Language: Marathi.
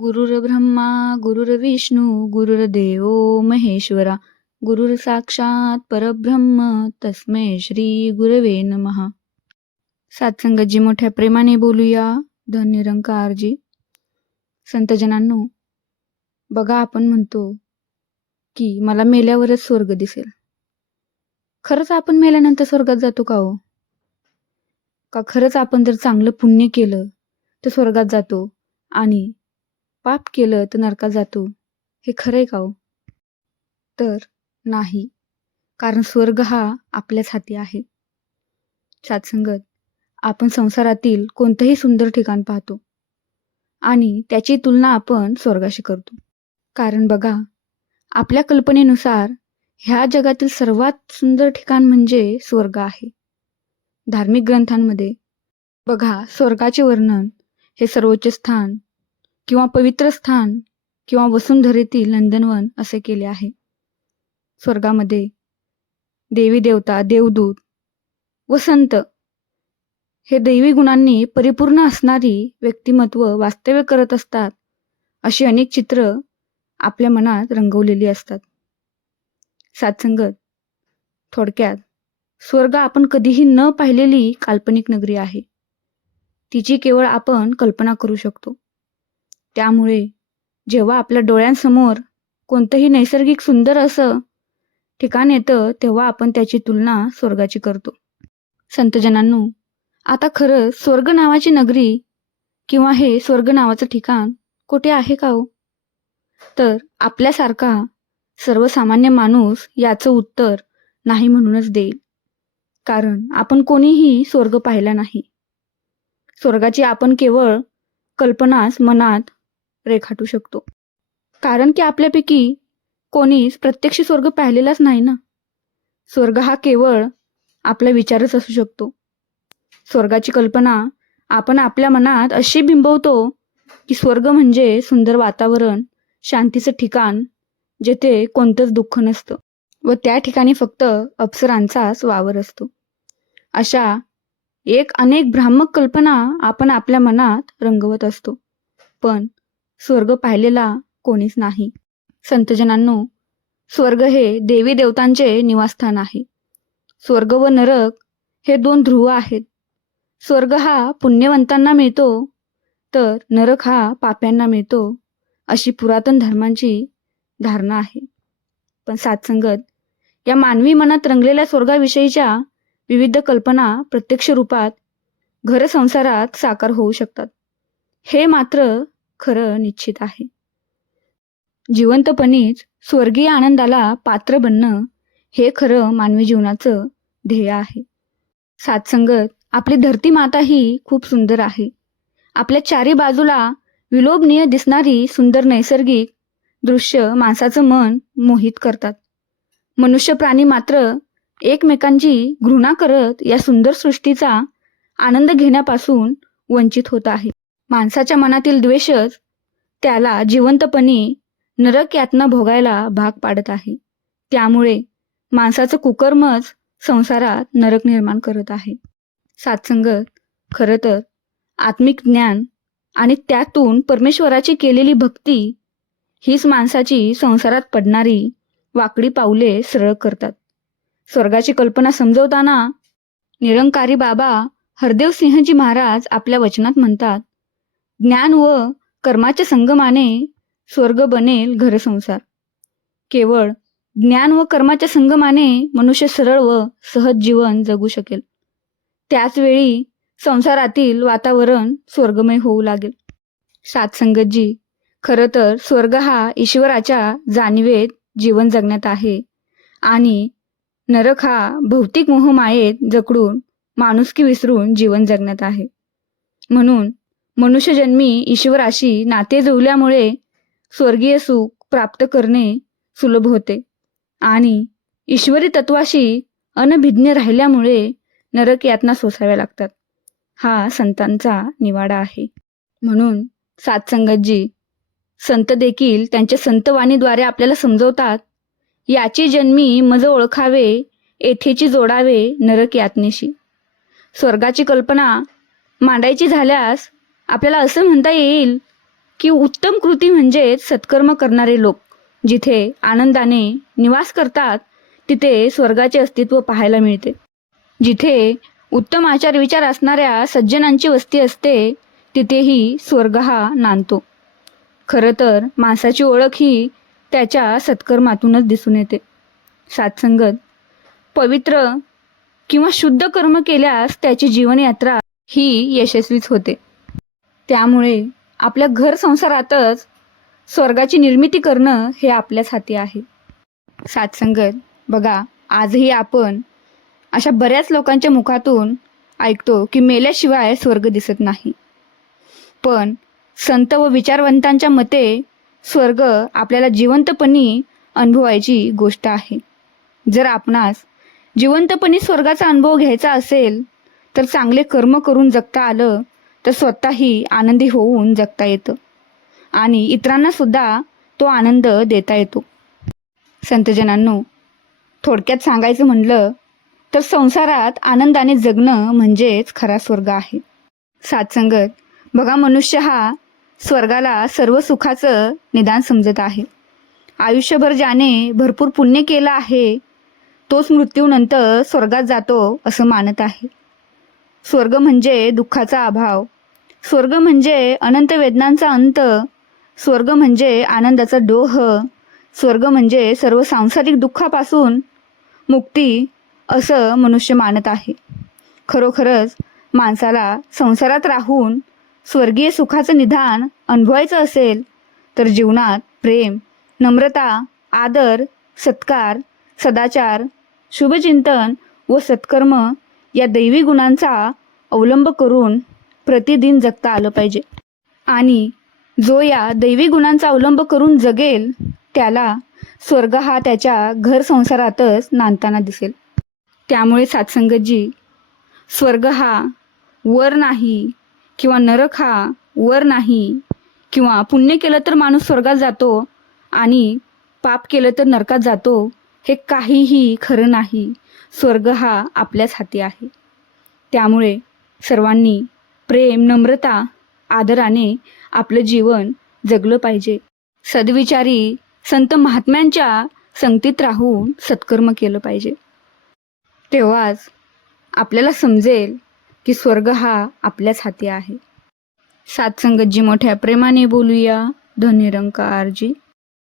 गुरुर्ब्रह्मा गुरुर्विष्णू गुरुर्देव महेश्वरा गुरुर साक्षात परब्रह्म तस्मै श्री गुरवे नमः. सत्संगतजी मोठ्या प्रेमाने बोलूया. धन निरंकारजी. संतजनांनो, बघा, आपण म्हणतो की मला मेल्यावरच स्वर्ग दिसेल. खरंच आपण मेल्यानंतर स्वर्गात जातो का हो? का खरंच आपण जर चांगलं पुण्य केलं तर स्वर्गात जातो आणि पाप केलं तर नरकात जातो? हे खरंय का हो? तर नाही, कारण स्वर्ग हा आपल्याच हाती आहे. सत्संगत, आपण संसारातील कोणतंही सुंदर ठिकाण पाहतो आणि त्याची तुलना आपण स्वर्गाशी करतो. कारण बघा, आपल्या कल्पनेनुसार ह्या जगातील सर्वात सुंदर ठिकाण म्हणजे स्वर्ग आहे. धार्मिक ग्रंथांमध्ये बघा, स्वर्गाचे वर्णन हे सर्वोच्च स्थान किंवा पवित्र स्थान किंवा वसुंधरेतील नंदनवन असे केले आहे. स्वर्गामध्ये देवी देवता, देवदूत व संत हे दैवी गुणांनी परिपूर्ण असणारी व्यक्तिमत्व वास्तव्य करत असतात. अशी अनेक चित्र आपल्या मनात रंगवलेली असतात. सत्संगत, थोडक्यात स्वर्ग आपण कधीही न पाहिलेली काल्पनिक नगरी आहे. तिची केवळ आपण कल्पना करू शकतो. त्यामुळे जेव्हा आपल्या डोळ्यांसमोर कोणतंही नैसर्गिक सुंदर असं ठिकाण येतं तेव्हा आपण त्याची तुलना स्वर्गाची करतो. संतजनांनो, आता खरं स्वर्ग नावाची नगरी किंवा हे स्वर्ग नावाचं ठिकाण कुठे आहे का हो? तर आपल्यासारखा सर्वसामान्य माणूस याचं उत्तर नाही म्हणूनच देईल. कारण आपण कोणीही स्वर्ग पाहिला नाही. स्वर्गाची आपण केवळ कल्पनाच मनात रेखाटू शकतो. कारण की आपल्यापैकी कोणीच प्रत्यक्ष स्वर्ग पाहिलेलाच नाही ना. स्वर्ग हा केवळ आपला विचारच असू शकतो. स्वर्गाची कल्पना आपण आपल्या मनात अशी बिंबवतो की स्वर्ग म्हणजे सुंदर वातावरण, शांतीचं ठिकाण जेथे कोणतंच दुःख नसतं व त्या ठिकाणी फक्त अप्सरांचाच वावर असतो. अशा अनेक भ्रामक कल्पना आपण आपल्या मनात रंगवत असतो. पण स्वर्ग पाहिलेला कोणीच नाही. संतजनांनो, स्वर्ग हे देवी देवतांचे निवासस्थान आहे. स्वर्ग व नरक हे दोन ध्रुव आहेत. स्वर्ग हा पुण्यवंतांना मिळतो तर नरक हा पाप्यांना मिळतो, अशी पुरातन धर्मांची धारणा आहे. पण सत्संगत, या मानवी मनात रंगलेल्या स्वर्गाविषयीच्या विविध कल्पना प्रत्यक्ष रूपात घरसंसारात साकार होऊ शकतात, हे मात्र खरं निश्चित आहे. जिवंतपणीच स्वर्गीय आनंदाला पात्र बनणं हे खरं मानवी जीवनाचं ध्येय आहे. सत्संगत, आपली धरती माता ही खूप सुंदर आहे. आपल्या चारी बाजूला विलोभनीय दिसणारी सुंदर नैसर्गिक दृश्य माणसाचं मन मोहित करतात. मनुष्य प्राणी मात्र एकमेकांची घृणा करत या सुंदर सृष्टीचा आनंद घेण्यापासून वंचित होत आहे. माणसाच्या मनातील द्वेषच त्याला जिवंतपणी नरक यातना भोगायला भाग पाडत आहे. त्यामुळे माणसाचं कुकर्मच संसारात नरक निर्माण करत आहे. सत्संगत, खरं तर आत्मिक ज्ञान आणि त्यातून परमेश्वराची केलेली भक्ती हीच माणसाची संसारात पडणारी वाकडी पावले सरळ करतात. स्वर्गाची कल्पना समजवताना निरंकारी बाबा हरदेव सिंहजी महाराज आपल्या वचनात म्हणतात, ज्ञान व कर्माच्या संगमाने स्वर्ग बनेल घरसंसार. केवळ ज्ञान व कर्माच्या संगमाने मनुष्य सरळ व सहज जीवन जगू शकेल. त्याचवेळी संसारातील वातावरण स्वर्गमय होऊ लागेल. सत्संगतजी, खरं तर स्वर्ग हा ईश्वराच्या जाणीवेत जीवन जगण्यात आहे आणि नरक हा भौतिक मोहमायेत जकडून माणुसकी विसरून जीवन जगण्यात आहे. म्हणून मनुष्यजन्मी ईश्वराशी नाते जुळल्यामुळे स्वर्गीय सुख प्राप्त करणे सुलभ होते आणि ईश्वरी तत्वाशी अनभिज्ञ राहिल्यामुळे नरक यातना सोसाव्या लागतात. हा संतांचा निवाडा आहे. म्हणून सत्संगतजी, संत देखील त्यांच्या संतवाणीद्वारे आपल्याला समजवतात, याची जन्मी मज ओळखावे, येथेची जोडावे नरक यातनेशी. स्वर्गाची कल्पना मांडायची झाल्यास आपल्याला असं म्हणता येईल की उत्तम कृती म्हणजेच सत्कर्म करणारे लोक जिथे आनंदाने निवास करतात तिथे स्वर्गाचे अस्तित्व पाहायला मिळते. जिथे उत्तम आचार विचार असणाऱ्या सज्जनांची वस्ती असते तिथेही स्वर्ग हा नांदतो. खरं तर माणसाची ओळख ही त्याच्या सत्कर्मातूनच दिसून येते. सात्संगत पवित्र किंवा शुद्ध कर्म केल्यास त्याची जीवनयात्रा ही यशस्वीच होते. त्यामुळे आपल्या घर संसारातच स्वर्गाची निर्मिती करणं हे आपल्याच हाती आहे. सात्संगत बघा, आजही आपण अशा बऱ्याच लोकांच्या मुखातून ऐकतो की मेल्याशिवाय स्वर्ग दिसत नाही. पण संत व विचारवंतांच्या मते स्वर्ग आपल्याला जिवंतपणी अनुभवायची गोष्ट आहे. जर आपणास जिवंतपणी स्वर्गाचा अनुभव घ्यायचा असेल तर चांगले कर्म करून जगता आलं तर स्वतःही आनंदी होऊन जगता येतं आणि इतरांना सुद्धा तो आनंद देता येतो. संतजनांनो, थोडक्यात सांगायचं म्हणलं तर संसारात आनंदाने जगणं म्हणजेच खरा स्वर्ग आहे. सात्संगत बघा, मनुष्य हा स्वर्गाला सर्व सुखाचं निदान समजत आहे. आयुष्यभर ज्याने भरपूर पुण्य केलं आहे तोच मृत्यूनंतर स्वर्गात जातो असं मानत आहे. स्वर्ग म्हणजे दुःखाचा अभाव, स्वर्ग म्हणजे अनंत वेदनांचा अंत, स्वर्ग म्हणजे आनंदाचा डोह, स्वर्ग म्हणजे सर्व सांसारिक दुःखापासून मुक्ती असं मनुष्य मानत आहे. खरोखरच माणसाला संसारात राहून स्वर्गीय सुखाचं निधान अनुभवायचं असेल तर जीवनात प्रेम, नम्रता, आदर, सत्कार, सदाचार, शुभचिंतन व सत्कर्म या दैवी गुणांचा अवलंब करून प्रतिदिन जगता आलं पाहिजे. आणि जो या दैवी गुणांचा अवलंब करून जगेल त्याला स्वर्ग हा त्याच्या घर संसारातच नांदताना दिसेल. त्यामुळे सात्संगतजी, स्वर्ग हा वर नाही किंवा नरक हा वर नाही किंवा पुण्य केलं तर माणूस स्वर्गात जातो आणि पाप केलं तर नरकात जातो हे काहीही खरं नाही. स्वर्ग हा आपल्याच हाती आहे. त्यामुळे सर्वांनी प्रेम, नम्रता, आदराने आपलं जीवन जगलं पाहिजे. सद्विचारी संत महात्म्यांच्या संगतीत राहून सत्कर्म केलं पाहिजे. तेव्हाच आपल्याला समजेल की स्वर्ग हा आपल्याच हाती आहे. सात्संगतजी मोठ्या प्रेमाने बोलूया. धन्यनिरंकारजी.